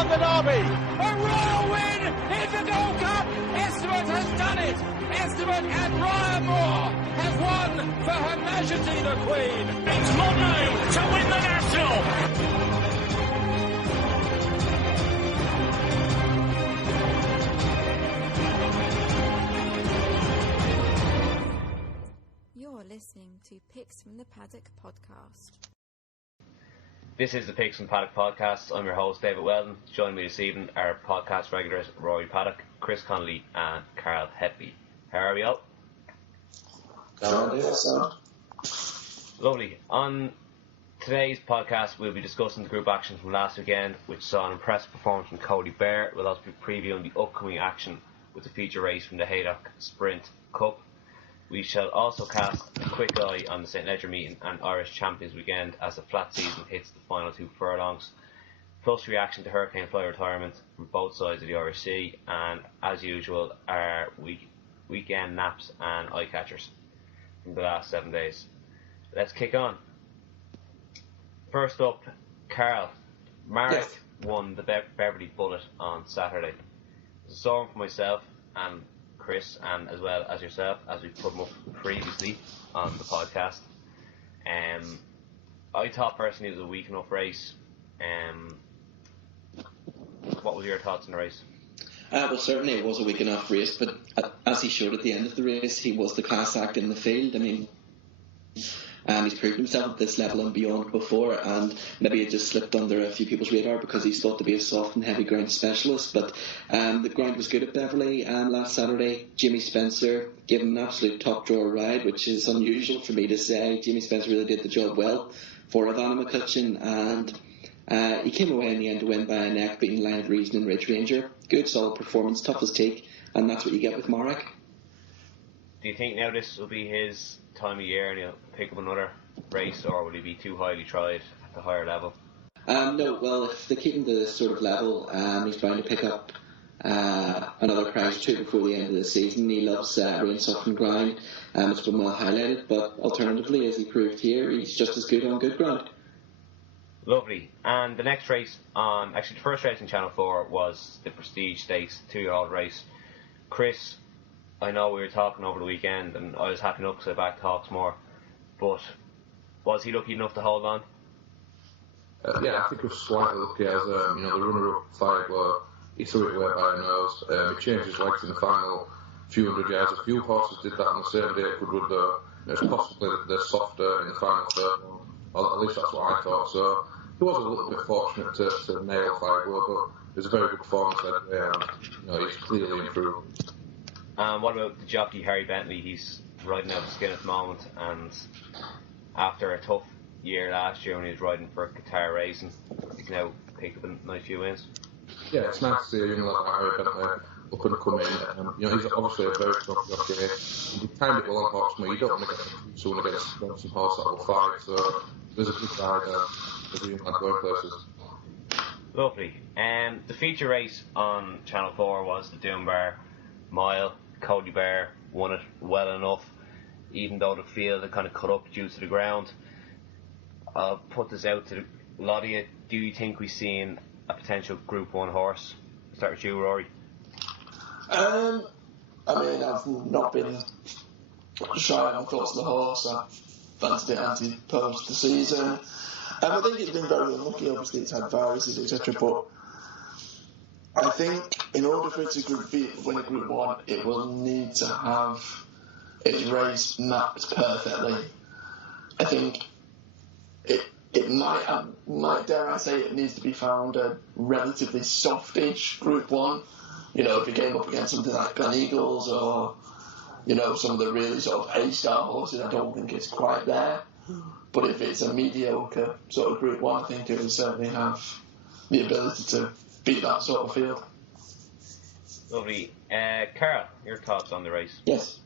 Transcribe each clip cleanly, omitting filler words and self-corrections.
won the Derby. A royal win in the Gold Cup. Esteban has done it. Esteban and Ryan Moore has won for Her Majesty the Queen. It's Monroe to win the National. You're listening to Picks from the Paddock podcast. This is the Picks from the Paddock podcast. I'm your host, David Weldon. Joining me this evening are podcast regulars Rory Paddock, Chris Connolly and Carl Hetby. How are we all? Lovely. On today's podcast, we'll be discussing the group action from last weekend, which saw an impressive performance from Kodi Bear. We'll also be previewing the upcoming action with the feature race from the Haydock Sprint Cup. We shall also cast a quick eye on the St Ledger meeting and Irish Champions weekend as the flat season hits the final 2 furlongs, plus reaction to Hurricane Fly retirement from both sides of the Irish Sea, and as usual our weekend naps and eye catchers from the last 7 days. Let's kick on. First up, Carl. Marek won the Beverly Bullet on Saturday. It was a sore one for myself and Chris, and as well as yourself, as we put them up previously on the podcast. I thought personally it was a weak enough race. What was your thoughts on the race? Well, certainly it was a weak enough race, but as he showed at the end of the race, he was the class act in the field. I mean, he's proved himself at this level and beyond before, and maybe it just slipped under a few people's radar because he's thought to be a soft and heavy ground specialist. But the ground was good at Beverly last Saturday. Jimmy Spencer gave him an absolute top drawer ride, which is unusual for me to say. Jimmy Spencer really did the job well for Ivana McCutcheon, and he came away in the end to win by a neck, beating Line of Reason and Ridge Ranger. Good, solid performance, tough as teak, and that's what you get with Marek. Do you think now this will be his time of year and he'll pick up another race, or will he be too highly tried at the higher level? No, well, if they keep him to this sort of level, he's bound to pick up another prize or two before the end of the season. He loves rain softened ground, it's been well highlighted, but alternatively, as he proved here, he's just as good on good ground. Lovely. And the next race the first race in Channel 4 was the Prestige Stakes 2-year-old race. Chris, I know we were talking over the weekend and I was happy enough because I backed Hawksmoor, but was he lucky enough to hold on? Yeah, I think he was slightly lucky as the runner-up fired well. He threw it away by a nose. He changed his legs in the final few hundred yards. A few horses did that on the same day at Goodwood though. It's possibly that they're softer in the final third one. Or at least that's what I thought. So he was a little bit fortunate to nail Firewell, but it was a very good performance that day, and he's clearly improved. What about the jockey Harry Bentley? He's riding out the skin at the moment, and after a tough year last year when he was riding for Qatar Racing, he's now picked up a nice few wins. Yeah, it's nice to see a young lad like Harry Bentley looking to come in. He's obviously a very strong jockey. He timed it well on Hawksmoor. You don't want to get too soon against some horse that will fight, so there's a good side there. There's a young lad going places. Lovely. The feature race on Channel 4 was the Dunbar Mile. Kodi Bear won it well enough, even though the field had kind of cut up due to the ground. I'll put this out to a lot of you. Do you think we've seen a potential Group 1 horse? Start with you, Rory. I've not been shy on thoughts of the horse. I fancied it anti-post the season. I think it's been very unlucky. Obviously, it's had viruses, etc. But I think in order for it to win a Group 1, it will need to have its race mapped perfectly. I think it might dare I say, it needs to be found a relatively softish Group 1. If it came up against something like Glen Eagles or, some of the really sort of A-star horses, I don't think it's quite there. But if it's a mediocre sort of Group 1, I think it will certainly have the ability to beat that sort of field. Lovely. Carl, your thoughts on the race? Yes.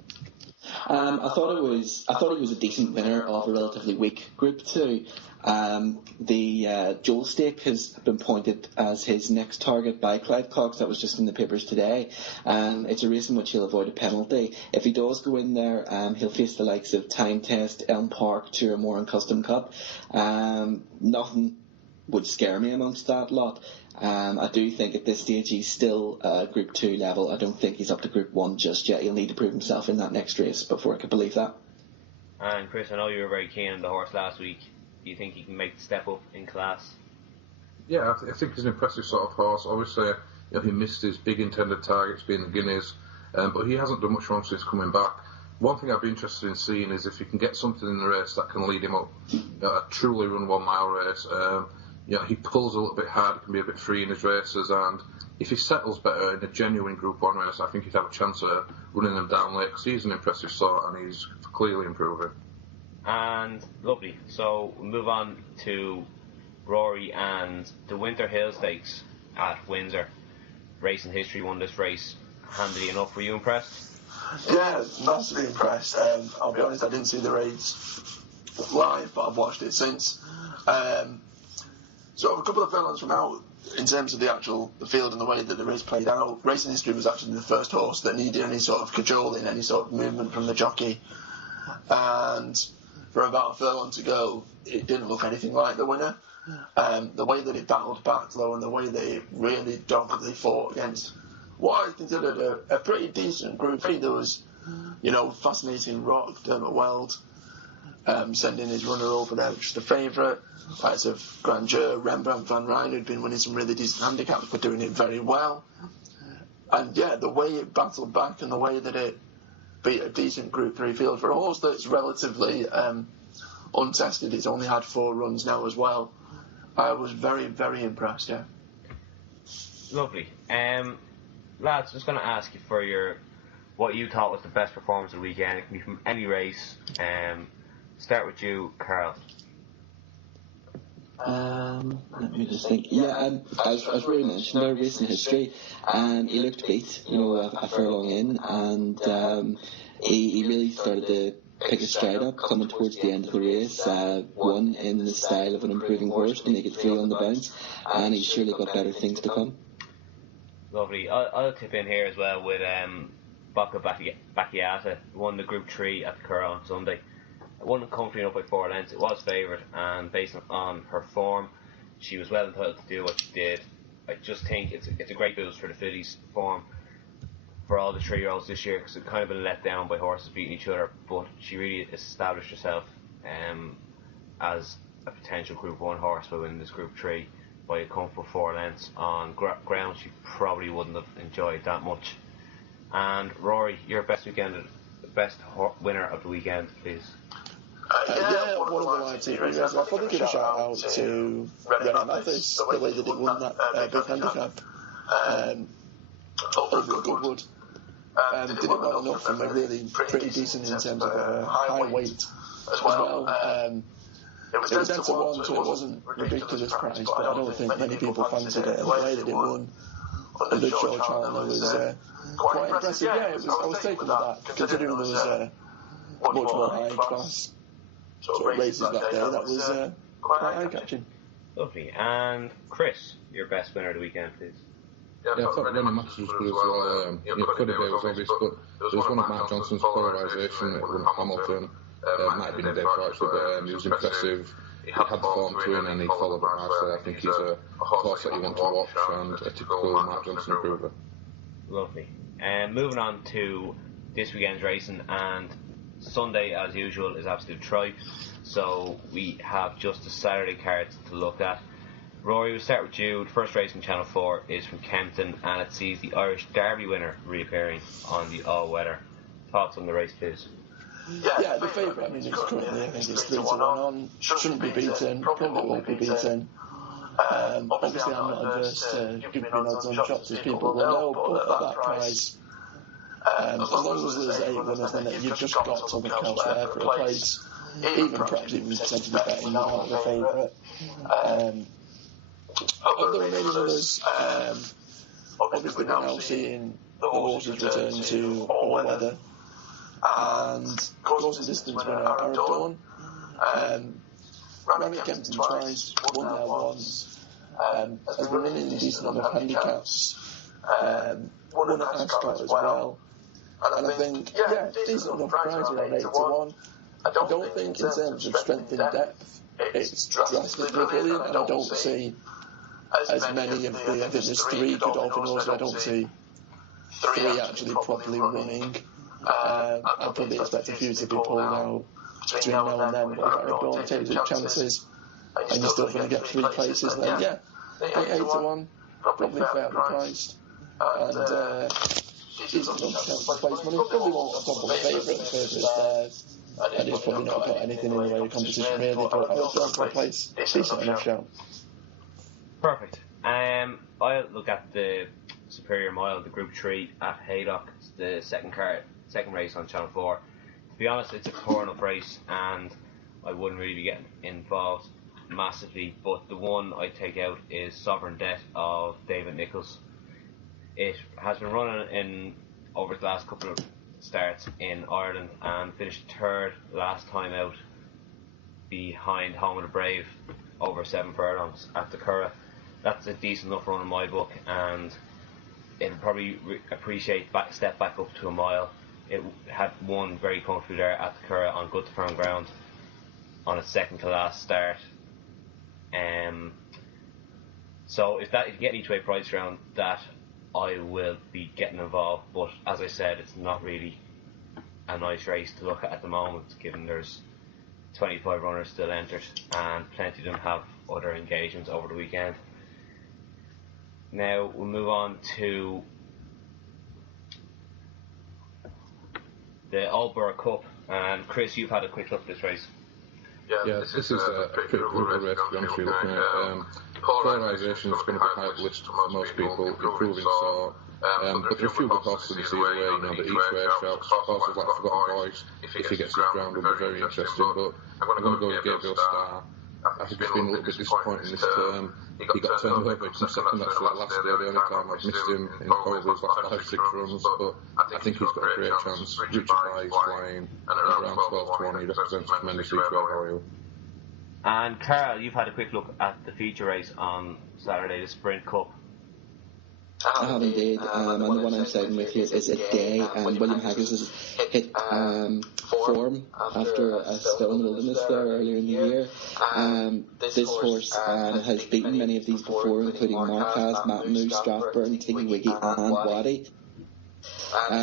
I thought he was a decent winner of a relatively weak Group 2. The Joel Stake has been pointed as his next target by Clive Cox. That was just in the papers today. It's a race in which he'll avoid a penalty. If he does go in there, he'll face the likes of Time Test, Elm Park, Turamore and Custom Cup. Nothing would scare me amongst that lot. I do think at this stage he's still Group 2 level. I don't think he's up to Group 1 just yet. He'll need to prove himself in that next race before I could believe that. And Chris, I know you were very keen on the horse last week. Do you think he can make the step up in class? Yeah, I think he's an impressive sort of horse. Obviously, he missed his big intended targets being the Guineas, but he hasn't done much wrong since coming back. One thing I'd be interested in seeing is if he can get something in the race that can lead him up, a truly run 1 mile race. He pulls a little bit hard, can be a bit free in his races, and if he settles better in a genuine Group 1 race, I think he'd have a chance of running them down late, because he's an impressive sort and he's clearly improving. And lovely. So we'll move on to Rory and the Winter Hill Stakes at Windsor. Racing history won this race handily enough. Were you impressed? Yeah, massively impressed. I'll be honest, I didn't see the race live, but I've watched it since. So a couple of furlongs from out, in terms of the field and the way that the race played out, Racing History was actually the first horse that needed any sort of cajoling, any sort of movement from the jockey. And for about a furlong to go, it didn't look anything like the winner. The way that it battled back though, and the way that it really doggedly fought against what I considered a pretty decent Group 3. There was, Fascinating Rock, Dermot Weld, sending his runner over there, which is the favourite. Likes of Grandeur, Rembrandt Van Rijn, who'd been winning some really decent handicaps, but doing it very well. And yeah, the way it battled back and the way that it beat a decent Group 3 field for a horse that's relatively untested. It's only had 4 runs now as well. I was very, very impressed, yeah. Lovely. Lads, just going to ask you for what you thought was the best performance of the weekend. It can be from any race. Start with you, Carl. Let me just think. Yeah, as Ray mentioned, their Racing History, he looked beat, a furlong in, and he really started to pick his stride up coming towards the end of the race. Won in the style of an improving horse to make it free on the bounce, and he's surely got better things to come. Lovely. I'll tip in here as well with Bacca Bacchiata. Won the Group 3 at the Curragh on Sunday. Won comfortably up by 4 lengths. It was favoured, and based on her form, she was well entitled to do what she did. I just think it's a great boost for the fillies' form for all the 3-year-olds this year, because it's kind of been let down by horses beating each other, but she really established herself as a potential Group 1 horse by winning this Group 3 by a comfortable 4 lengths on ground she probably wouldn't have enjoyed that much. And Rory, your best winner of the weekend, please. Yeah, one of the live teams. I thought I'd give a shout out to Renee Mathis, the way that it won that big handicap over at Goodwood. Did it well enough, and were really pretty decent in terms of high weight as well. It was 10 to 1, so it wasn't ridiculous price, but I don't think many people fancied it. And the way that it won under George Hartner was quite impressive. Yeah, I was taken with that, considering there was much more high class sort of races that day. That was quite eye-catching. Lovely. And Chris, your best winner of the weekend, please. Yeah, I thought Rennie Matthews was good as well. Kodi Bear was obvious, but there was one of Mark Johnson's polarisation when Hamilton. Might have been a day for actually, but he was impressive. He had the form to win and he followed it nicely. I think he's a horse that you want to watch and a typical Mark Johnson improver. Lovely. Moving on to this weekend's racing, and Sunday, as usual, is absolute tripe. So we have just the Saturday cards to look at. Rory, we'll start with you. The first race in Channel 4 is from Kempton, and it sees the Irish Derby winner reappearing on the all-weather. Thoughts on the race, please? Yeah, the favourite, it's currently, I think it's 3 to 1 on, shouldn't be beaten, probably won't be beaten. Obviously I'm not averse to giving odds on shots, as people will know, but at that price, as long as there's 8 winners, then you've just got to look elsewhere for a place, even perhaps even potentially betting not the favourite. Of the remaining winners, obviously we're now seeing the horses return to all weather, and course and distance winner Aaron Dawn. Ran at Kempton twice, won there once, has been winning a decent number of handicaps, won at Ascot as well, and I think, decent enough price around 8 to 1. I don't think in terms of strength and depth, it's drastically brilliant, and I don't see as many of the, I think there's 3 Godolphin horses, I don't see 3 actually properly running. I'd probably expect a few to be pulled out between now and then, but if Aragorn takes his chances and you're still going to get 3 places, then yeah, I think 8 to 1, probably fairly priced. And he's got no chance to place money. Probably won't double the favourite, the favourite's there. And he's probably not got anything in the way of competition really, but I would go for a place. Decent enough show. Perfect. I'll look at the Superior Mile, the Group 3 at Haydock. It's the second race on Channel 4. To be honest, it's a poor enough race, and I wouldn't really be getting involved massively, but the one I take out is Sovereign Debt of David Nichols. It has been running in over the last couple of starts in Ireland and finished 3rd last time out behind Home of the Brave over 7 furlongs at the Curragh. That's a decent enough run in my book, and it'll probably appreciate step back up to a mile. It had won very comfortably there at the Curragh on good firm ground on its second to last start. So if you get an each way price round, that I will be getting involved, but as I said, it's not really a nice race to look at the moment, given there's 25 runners still entered and plenty of them have other engagements over the weekend. Now we'll move on to the Aldborough Cup, and Chris, you've had a quick look at this race. Yeah, this is a pretty brutal race, to be honest with you. Looking at polarisation is going to be high up the list for most people, improving so. But there are a few good horses in the seed away, the each way shouts, horses like Forgotten Voice, if he gets his ground, will be very interesting. But I'm going to go with Gabriel Star. I think he's been a little bit disappointing this term. He got turned over from second actually last year, the only time I've missed him in Colby's last 5-6 runs, but I think he's got a great chance. Richard Pye is flying at around 12 to 1, he represents a tremendous each way value. And Carl, you've had a quick look at the feature race on Saturday, the Sprint Cup. I have indeed, and the one I'm siding with here is A Day, and William Haggis has hit form after a spell in the wilderness there earlier in the year. This horse has beaten many of these before, including Marquez, Matmu, Strathburn, Tiggy Wiggy and Waddy.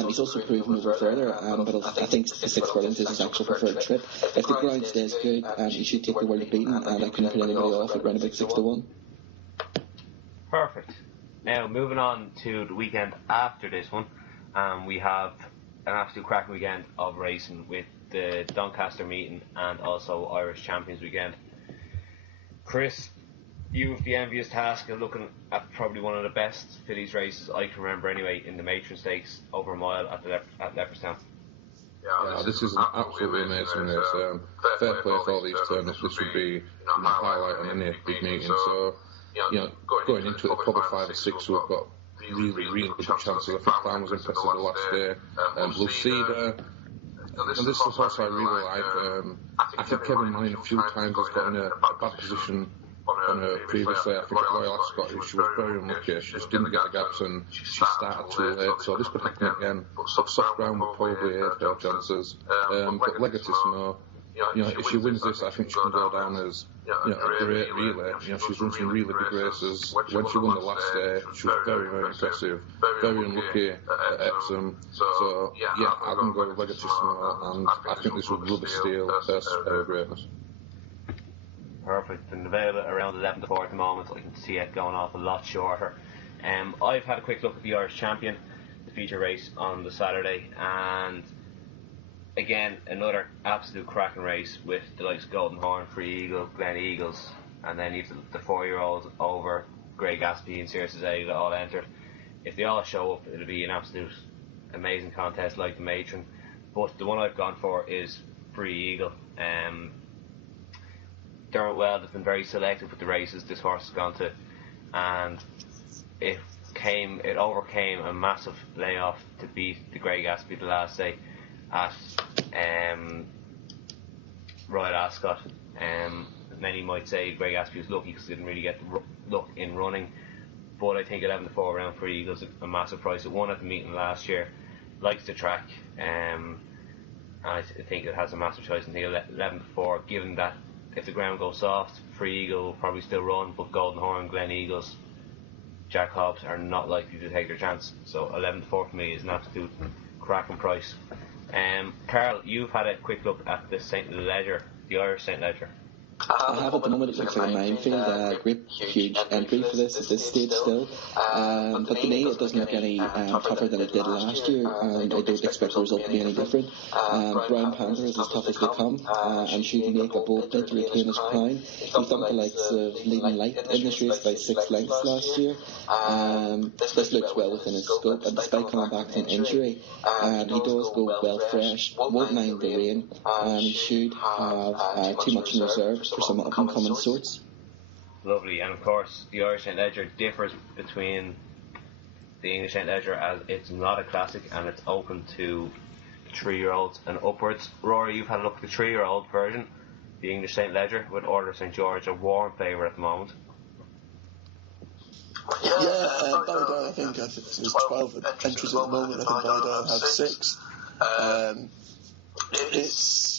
He's also proven over further, but I think the 6 furlongs is his actual preferred trip. If the ground stays good, he should take the world beaten, and I couldn't put anybody off at round about 6 to 1. Perfect. Now, moving on to the weekend after this one, we have an absolute cracking weekend of racing with the Doncaster meeting and also Irish Champions weekend. Chris, you have the envious task of looking at probably one of the best fillies races I can remember anyway, in the Matron Stakes over a mile at Leopardstown. Yeah, this is an absolutely amazing race. Fair play for all these turnips. This would be a highlight on any big meeting. So, going into it, probably 5 or 6 who have got really good chances. I think Clown was impressive the last day. Lucida, and this is a horse I really like. I think Kevin Manning a few times has got in a bad position on her previously. I think at Royal Ascot she was very unlucky. She just didn't get the gaps and she started too late. So this could happen again. But soft ground would probably aid her chances. But Legatismo, if she wins this, I think she can go down as a great relay. She's run some really big races. When she won the last day, she was very impressive. Very unlucky at Epsom. So I'm going to go with Legatismo, and I think this would rubber steel her greatness. Perfect, and available around 11 to 4 at the moment. I can see it going off a lot shorter. I've had a quick look at the Irish Champion, the feature race on the Saturday, and again another absolute cracking race with the likes of Golden Horn, Free Eagle, Glen Eagles, and then even the 4-year-olds over Grey Gatsby and Circe's A that all entered. If they all show up, it'll be an absolute amazing contest like the Matron. But the one I've gone for is Free Eagle. Dermot Weld has been very selective with the races this horse has gone to, and it overcame a massive layoff to beat the Grey Gatsby the last day at Royal Ascot. Many might say Grey Gatsby was lucky because he didn't really get the luck in running, but I think 11 to 4 around for Eagles a massive price. It won at the meeting last year, likes the track, and I think it has a massive choice in the 11-4, given that if the ground goes soft, Free Eagle will probably still run, but Golden Horn, Glen Eagles, Jack Hobbs are not likely to take their chance. So 11-4 for me is an absolute cracking price. Carl, you've had a quick look at the St. Ledger, the Irish St. Ledger. I have at the moment. It looks like a minefield. Great, huge entry for this at this stage still. But to me, it doesn't look any tougher than it did last year, and I don't expect the result to be any different. Brown Panther is as tough as they come, and should he make a bold bid to retain his crown? He thumped the likes of Leading Light in this race by 6 lengths last year. This looks well within his scope, and despite coming back from injury, he does go well fresh, won't mind the rain, and he should have too much in reserve for some up-and-coming sorts. Lovely, and of course the Irish St. Ledger differs between the English St. Ledger, as it's not a classic and it's open to 3-year-olds and upwards. Rory, you've had a look at the 3-year-old version, the English St. Ledger, with Order St. George a warm favourite at the moment. Ballydale, I think there's 12 entries at the moment. I think Ballydale have 6. It's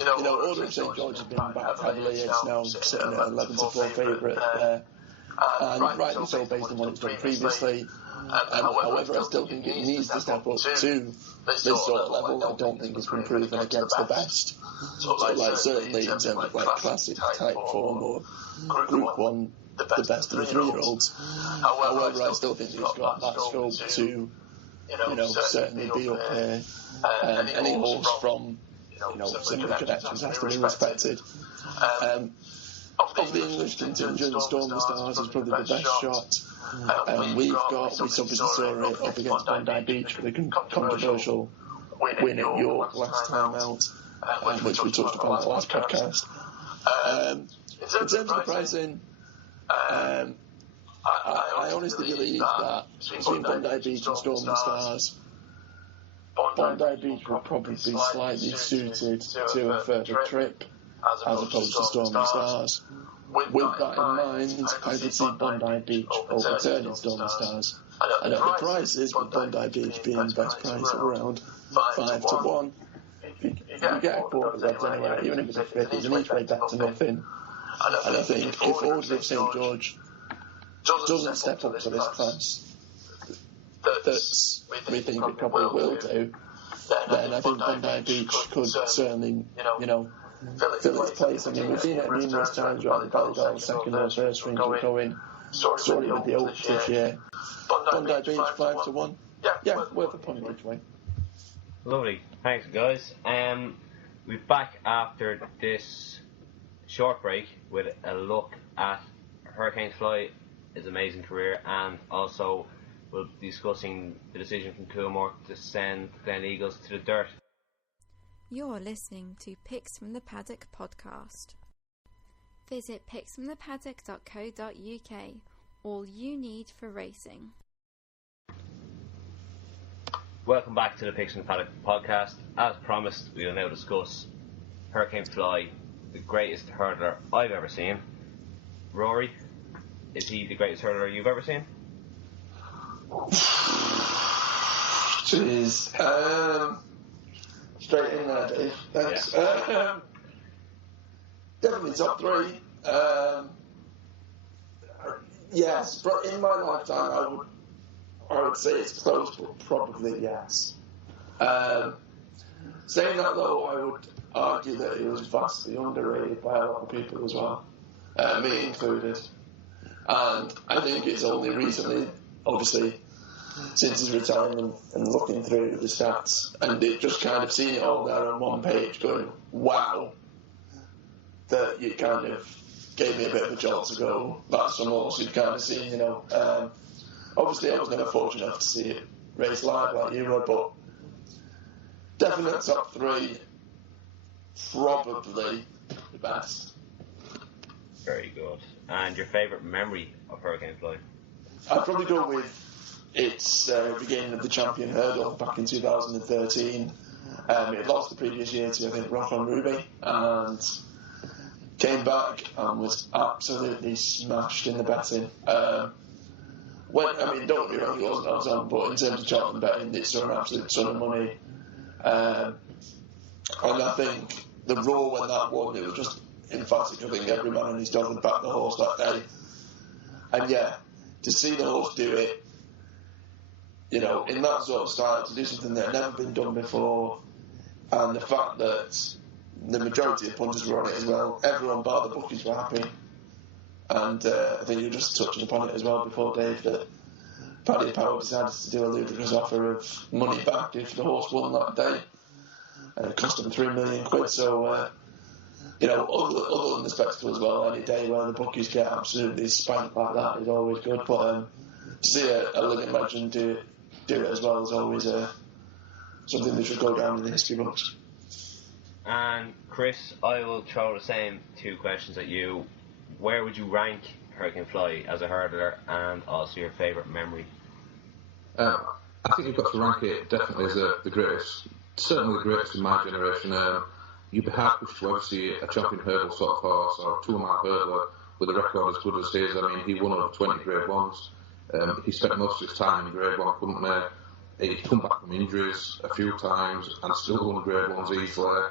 Order of St. George has been back heavily. It's now sitting at 11-4 favourite there, and rightly so based on what it's done previously. However, I still think it needs to step up to this sort of level. I don't think it's been proven against the best. So, certainly in terms of classic type form or Group 1, the best of the 3-year-olds. However, I still think he's got that scope to, certainly be up here. Any horse from similar connections has to be respected. Of the English contingent, Storm the Stars is probably the best shot. We obviously saw it up against Bondi Beach for the controversial win at York last time out, which we touched upon in the last podcast. In terms of the pricing, I honestly believe that between Bondi Beach and Storm the Stars, Bondi Beach will probably be slightly suited to a further trip as opposed to Stormy Stars. With that in mind, I would see Bondi Beach overturning Stormy Stars. And at the prices, with Bondi Beach being the best price at around 5-1, you get a quarter of odds anyway, even if it's a fifth, it's an each way bet to nothing. And I think if Order of St. George doesn't step up to this class, that we think it probably will do, then I think Bondi Beach could certainly, fill its place. I mean, we've seen it numerous times around the Ballydale second or first string going, sorry with the Oaks this year. Bondi Beach 5-1, worth a punt each way. Lovely, thanks guys. We're back after this short break with a look at Hurricane Fly, his amazing career, and also we'll be discussing the decision from Coolmore to send Glen Eagles to the dirt. You're listening to Picks from the Paddock podcast. Visit picksfromthepaddock.co.uk. All you need for racing. Welcome back to the Picks from the Paddock podcast. As promised, we will now discuss Hurricane Fly, the greatest hurdler I've ever seen. Rory, is he the greatest hurdler you've ever seen? Jeez. Straight in there, Dave. Thanks. Yeah. Definitely top 3. Yes, but in my lifetime, I would say it's close, but probably yes. Saying that though, I would argue that he was vastly underrated by a lot of people as well, me included. And I think it's only recently, obviously, since his retirement and looking through the stats, and it just kind of seeing it all there on one page going, wow, that you kind of gave me a bit of a jolt to go, that's some horse you'd kind of seen, obviously I was never fortunate enough to see it race live like you were, but definite top 3, probably the best. Very good. And your favourite memory of Hurricane Fly? I'd probably go with its regaining of the champion hurdle back in 2013. It had lost the previous year to, I think, Rothon Ruby, and came back and was absolutely smashed in the betting. Don't get me wrong, it wasn't odds on, but in terms of Cheltenham betting, it saw an absolute ton of money. And I think the Raw, when that won, it was just emphatic. I think every man and his dog had backed the horse that day. And yeah, to see the horse do it, you know, in that sort of style, to do something that had never been done before, and the fact that the majority of punters were on it as well, everyone bar the bookies were happy. And I think you were just touching upon it as well before, Dave, that Paddy Power decided to do a ludicrous offer of money back if the horse won that day. And it cost him £3 million. So, you know, other than the spectacle as well, any day where the bookies get absolutely spanked like that is always good. But to see a living legend do it as well is always something that should go down in the history books. And Chris, I will throw the same two questions at you. Where would you rank Hurricane Fly as a hurdler, and also your favourite memory? I think you've got to rank it definitely as the greatest, certainly the greatest in my generation. You'd be hard pushed to ever see a champion hurdle sort of horse or a 2 mile hurdler with a record as good as his. I mean, he won over 20 Grade 1s. He spent most of his time in Grade 1, couldn't he? He'd come back from injuries a few times and still won Grade 1s easily.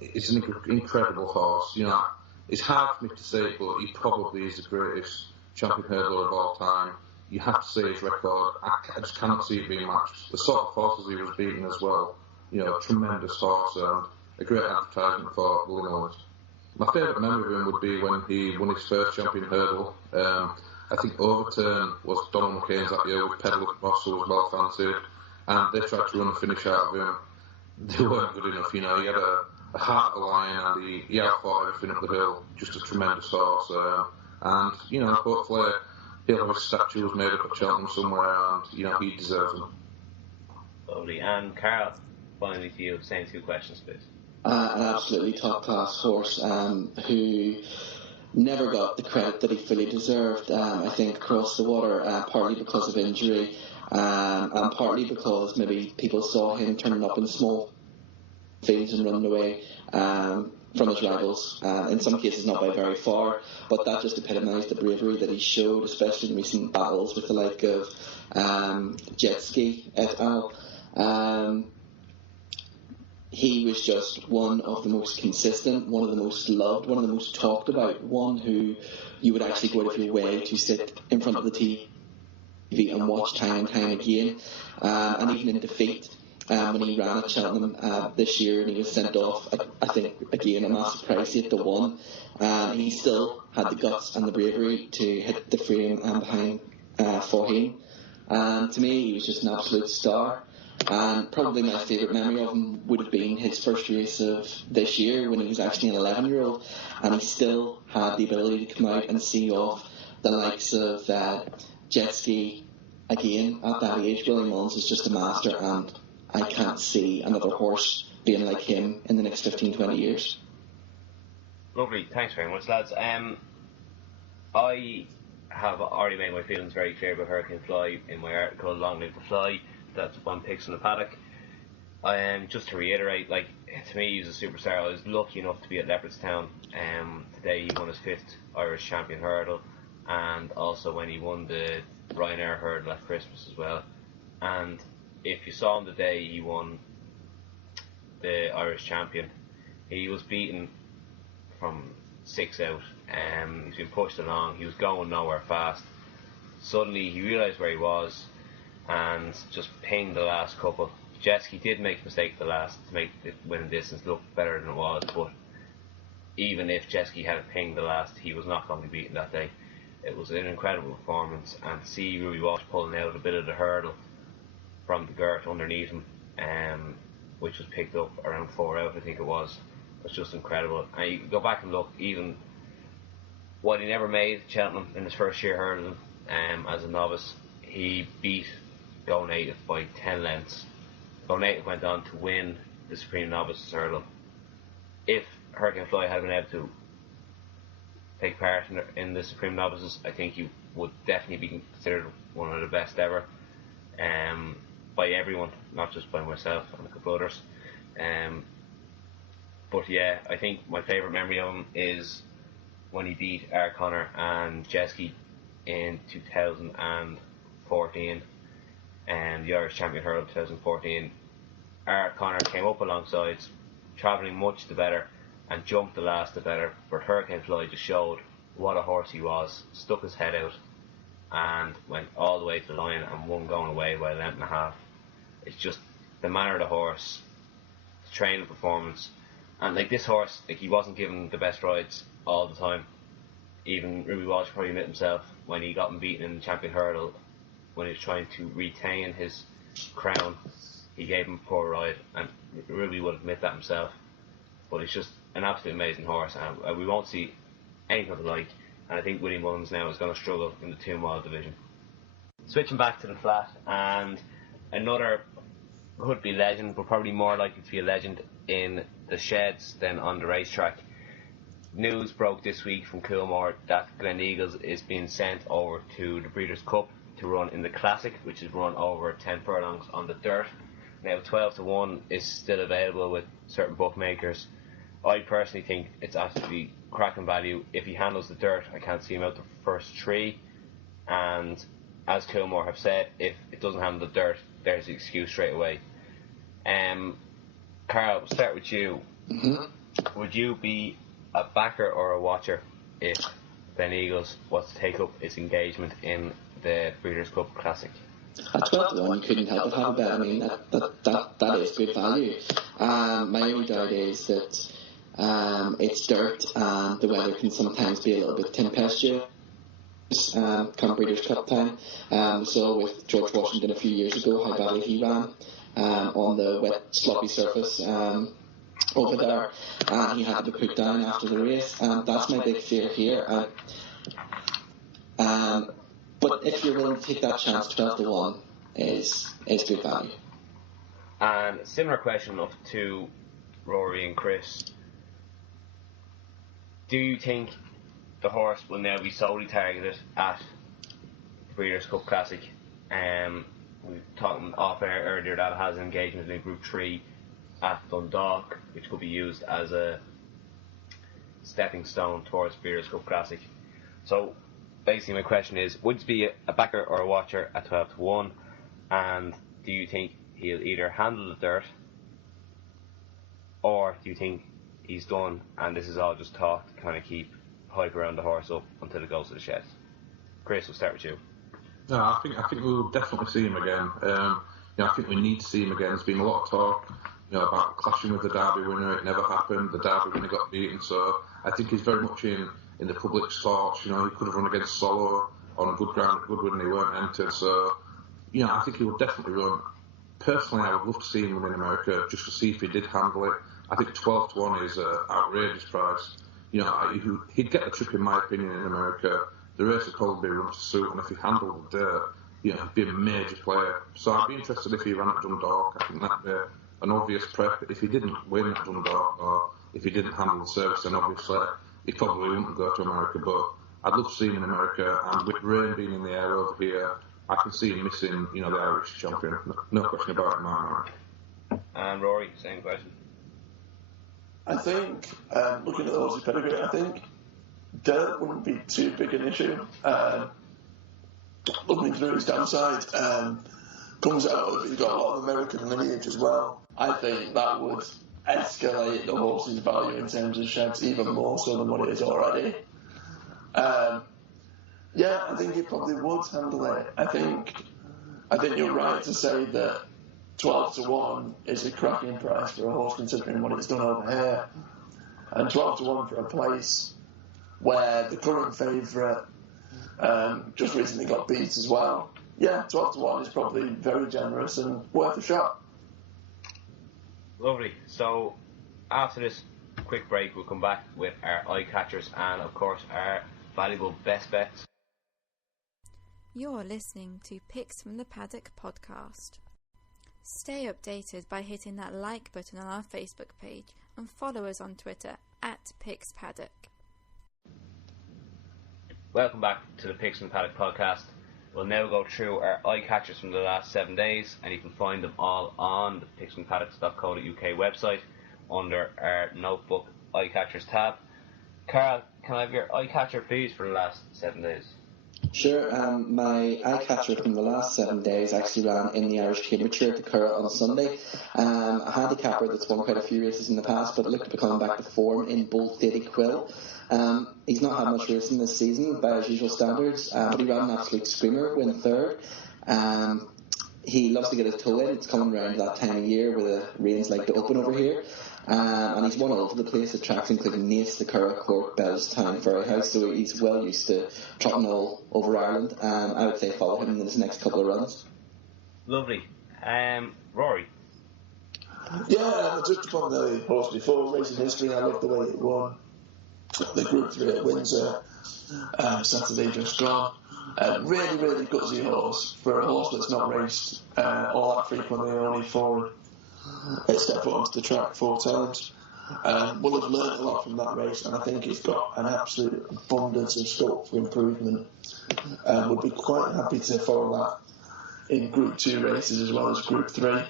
It's an incredible horse. You know, it's hard for me to say, but he probably is the greatest champion hurdler of all time. You have to say his record. I just cannot see it being matched. The sort of horses he was beating as well. You know, a tremendous horse and a great advertisement for Willie. My favourite memory of him would be when he won his first champion hurdle. I think Overturn was Donald McCain's that year with Pedal Cross, who was well fancied, and they tried to run the finish out of him. They weren't good enough, you know. He had a heart of a lion, and he outfought everything up the hill. Just a tremendous horse, and you know, hopefully he'll have his statues made up at Cheltenham somewhere, and you know, he deserves them. Lovely. And Carl, finally to you, same two questions, please. An absolutely top class horse who never got the credit that he fully deserved. I think across the water, partly because of injury, and partly because maybe people saw him turning up in small fields and running away from his rivals, in some cases not by very far, but that just epitomised the bravery that he showed, especially in recent battles with the like of Jet Ski et al. He was just one of the most consistent, one of the most loved, one of the most talked about, one who you would actually go out of your way to sit in front of the TV and watch time and time again, and even in defeat. When he ran at Cheltenham this year and he was sent off, I think, again, a massive price, 8-1, he still had the guts and the bravery to hit the frame behind Faugheen. To me, he was just an absolute star. And probably my favourite memory of him would have been his first race of this year when he was actually an 11-year-old, and he still had the ability to come out and see off the likes of Jet Ski again at that age. Willie Mullins is just a master, and I can't see another horse being like him in the next 15-20 years. Lovely, thanks very much, lads. I have already made my feelings very clear about Hurricane Fly in my article, Long Live the Fly. That's one Picks in the Paddock. Just to reiterate, like, to me, he's a superstar. I was lucky enough to be at Leopardstown. Today he won his 5th Irish Champion Hurdle, and also when he won the Ryanair Hurdle at Christmas as well. And if you saw him the day he won the Irish Champion, he was beaten from 6 out. He's been pushed along. He was going nowhere fast. Suddenly he realised where he was and just pinged the last couple. Jet Ski did make a mistake the last to make the winning distance look better than it was, but even if Jet Ski had pinged the last, he was not going to be beaten that day. It was an incredible performance, and to see Ruby Walsh pulling out a bit of the hurdle from the girth underneath him, which was picked up around 4 out, I think it was just incredible. And you go back and look, even what he never made Cheltenham in his first year hurdling as a novice, he beat Go Native by 10 lengths. Go Native went on to win the Supreme Novices Hurdle. If Hurricane Fly had been able to take part in the Supreme Novices, I think he would definitely be considered one of the best ever, by everyone, not just by myself and a couple others. But yeah, I think my favourite memory of him is when he beat Art Connor and Jet Ski in 2014, and the Irish Champion Hurdle 2014. Art Connor came up alongside travelling much the better and jumped the last the better, but Hurricane Fly just showed what a horse he was, stuck his head out and went all the way to the line and won going away by a length and a half. It's just the manner of the horse, the training performance, and like this horse, like he wasn't given the best rides all the time. Even Ruby Walsh probably admit himself when he got him beaten in the Champion Hurdle, when he was trying to retain his crown, he gave him a poor ride, and Ruby would admit that himself. But it's just an absolutely amazing horse, and we won't see anything of the like. And I think William Mullins now is going to struggle in the 2-mile division. Switching back to the flat, and another could be legend, but probably more likely to be a legend in the sheds than on the racetrack. News broke this week from Coolmore that Glen Eagles is being sent over to the Breeders' Cup to run in the Classic, which is run over 10 furlongs on the dirt. Now 12-1 is still available with certain bookmakers. I personally think it's absolutely cracking value. If he handles the dirt, I can't see him out the first 3. And as Coolmore have said, if it doesn't handle the dirt, there's the excuse straight away. Carl, we'll start with you. Mm-hmm. Would you be a backer or a watcher if Glen Eagles was to take up its engagement in the Breeders' Cup Classic? At 12-1, you couldn't help but have a bet. I mean, that is good value. My only doubt is that it's dirt and the weather can sometimes be a little bit tempestuous come Breeders' Cup time. So with George Washington a few years ago, how badly he ran on the wet, sloppy surface over there, and he had to be put down after the race, and that's my big fear here. But if you're willing to take that chance, 12-1 is good value. And similar question up to Rory and Chris. Do you think the horse will now be solely targeted at the Breeders' Cup Classic? We were talking off air earlier that it has an engagement in Group 3 at Dundalk, which could be used as a stepping stone towards Breeders' Cup Classic. So basically my question is, would you be a backer or a watcher at 12-1, and do you think he'll either handle the dirt, or do you think he's done and this is all just talk to kind of keep hype around the horse up until it goes to the shed? Chris, we'll start with you. No, I think we'll definitely see him again. I think we need to see him again. There's been a lot of talk, about clashing with the Derby winner. It never happened. The Derby winner got beaten, so I think he's very much in the public's thoughts. He could have run against Solo on good ground at Goodwood and he weren't entered. So, I think he will definitely run. Personally, I would love to see him win in America just to see if he did handle it. I think 12-1 is an outrageous price. He'd get the trip in my opinion in America. The race would probably be run to suit, and if he handled the dirt, he'd be a major player. So I'd be interested if he ran at Dundalk. I think that'd be an obvious prep. If he didn't win at Dundalk, or if he didn't handle the service, then obviously he probably wouldn't go to America. But I'd love to see him in America, and with rain being in the air over here, I can see him missing, the Irish champion. No question about it in my mind. And Rory, same question. I think, looking at the horse's pedigree, I think dirt wouldn't be too big an issue. Looking through his downside, comes out of, he's got a lot of American lineage as well. I think that would escalate the horse's value in terms of sheds even more so than what it is already. I think it probably would handle it. I think you're right to say that 12-1 is a cracking price for a horse considering what it's done over here, and 12-1 for a place where the current favourite just recently got beat as well. 12-1 is probably very generous and worth a shot. Lovely. So after this quick break, we'll come back with our eye catchers and of course our valuable best bets. You're listening to Picks from the Paddock podcast. Stay updated by hitting that like button on our Facebook page and follow us on Twitter @PicksPaddock. Welcome back to the Picks from the Paddock podcast. We'll now go through our eye catchers from the last 7 days, and you can find them all on the picksfromthepaddock.co.uk website under our notebook eye catchers tab. Carl, can I have your eye catcher please for the last 7 days? Sure. My eye catcher from the last 7 days actually ran in the Irish Cambridgeshire at the Curragh on Sunday. A handicapper that's won quite a few races in the past, but looked to be coming back to form in Bold Thady Quill. He's not had much racing this season by his usual standards, but he ran an absolute screamer, win third. He loves to get his toe in. It's coming around that time of year where the rains like to open over here. And he's won all over the place at tracks including Naas, the Curragh, Cork, Bellstown, Ferryhouse, so he's well used to trotting all over Ireland. I would say follow him in his next couple of runs. Lovely. Rory? Yeah, just upon the horse before, racing history, I love the way it won. The Group 3 at Windsor, Saturday just gone. Really, really gutsy horse for a horse that's not raced all that frequently, only four. It stepped onto the track 4 times. Will have learned a lot from that race, and I think it's got an absolute abundance of scope for improvement. Would be quite happy to follow that in Group 2 races as well as Group 3.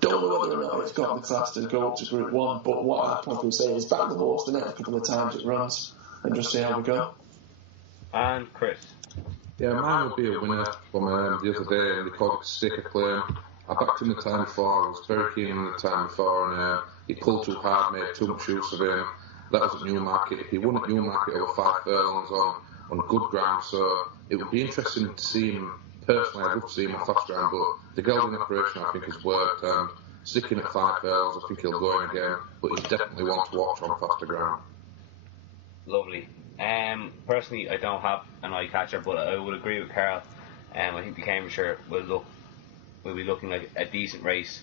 Don't know whether or not it's got the class to go up to Group 1, but what I'd probably say is back the horse the next couple of times it runs and just see how we go. And Chris? Yeah, mine would be a winner from the other day, and they called it Stick a Claim. I backed him the time before, I was very keen on the time before, and he pulled too hard, made too much use of him. That was at Newmarket. He won at Newmarket over 5 furlongs on good ground, so it would be interesting to see him. Personally, I'd love to see him on fast ground, but the gelding operation I think has worked, and sticking at 5 furlongs, I think he'll go in again, but he's definitely one to watch on faster ground. Lovely. Personally, I don't have an eye catcher, but I would agree with Carl. I think the Cambridgeshire will be looking like a decent race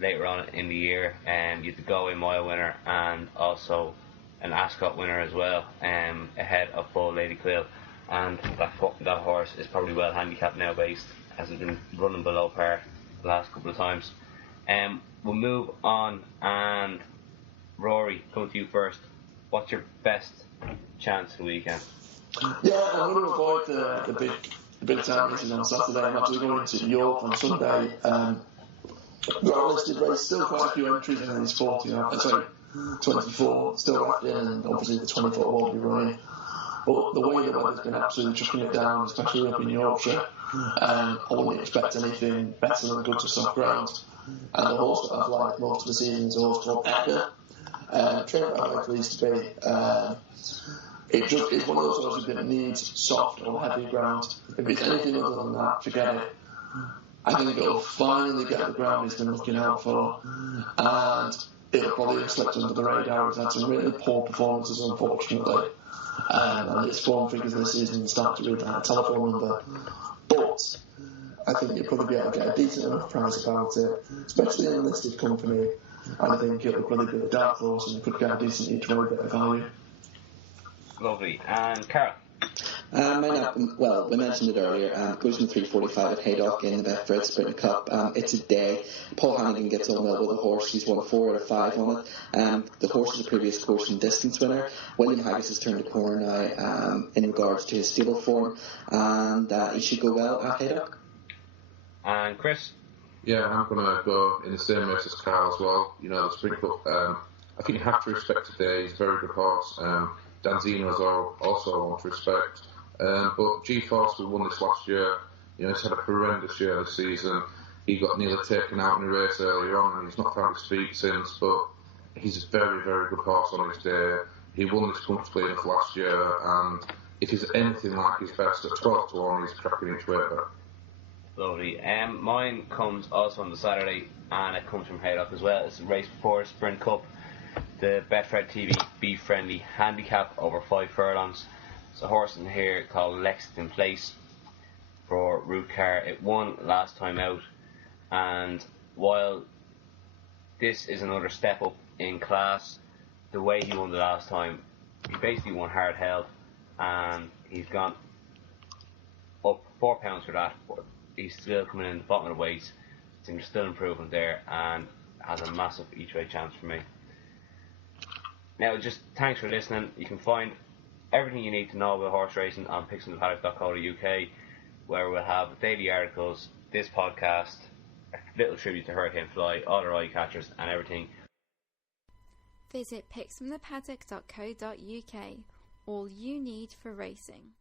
later on in the year. You have the Galway Mile winner and also an Ascot winner as well, ahead of Bold Lady Quill. And that horse is probably well handicapped now, based as it's been running below par the last couple of times. We'll move on, and Rory, come to you first. What's your best chance of the weekend? Yeah, I'm going to avoid the big time races on Saturday. I'm actually going to York on Sunday. Got a listed race, still quite a few entries in these 24 still left in, and obviously the 24 won't be running. But the way the weather's been absolutely chucking it down, especially up in Yorkshire, I wouldn't expect anything better than good to soft ground. And the horse that I've liked most of the season is a horse called Edgar. Trained by my pleased to be. It's one of those horses that needs soft or heavy ground. If it's anything other than that, forget it. I think it'll finally get the ground it's been looking out for, and it'll probably have slipped under the radar. It's had some really poor performances, unfortunately, and its form figures this season start to read that telephone number. But I think you'll probably be able to get a decent enough price about it, especially in a listed company. I think it'll probably be a dark horse, and you could get a decent each way bit of value. Lovely. And Carol? We mentioned it earlier. Goes in 3:45 at Haydock in the Betfred Sprint Cup. It's a day. Paul Hannigan gets on well with the horse. He's won 4 out of 5 on it. The horse is a previous course and distance winner. William Haggis has turned a corner now in regards to his stable form, and he should go well at Haydock. And Chris? Yeah, I'm going to go in the same race as Carl as well. You know, the Sprint Cup, I think you have to respect today. He's a very good horse. Danzino's also one to respect. But G-Force, who won this last year, you know, he's had a horrendous year this season. He got nearly taken out in a race earlier on, and he's not found his feet since, but he's a very, very good horse on his day. He won this comfortably enough last year, and if he's anything like his best, at 12 to 1, he's cracking each way back. Lovely. Mine comes also on the Saturday, and it comes from Haydock as well. It's a race before Sprint Cup, the Betfred TV Be Friendly handicap over 5 furlongs. It's a horse in here called Lexington Place for Root Car. It won last time out, and while this is another step up in class, the way he won the last time, he basically won hard held, and he's gone up 4 pounds for that, but he's still coming in the bottom of the weights. So there's still improvement there, and has a massive each way chance for me. Now, just thanks for listening. You can find everything you need to know about horse racing on picksfromthepaddock.co.uk, where we'll have daily articles, this podcast, a little tribute to Hurricane Fly, all our eye catchers, and everything. Visit picksfromthepaddock.co.uk. All you need for racing.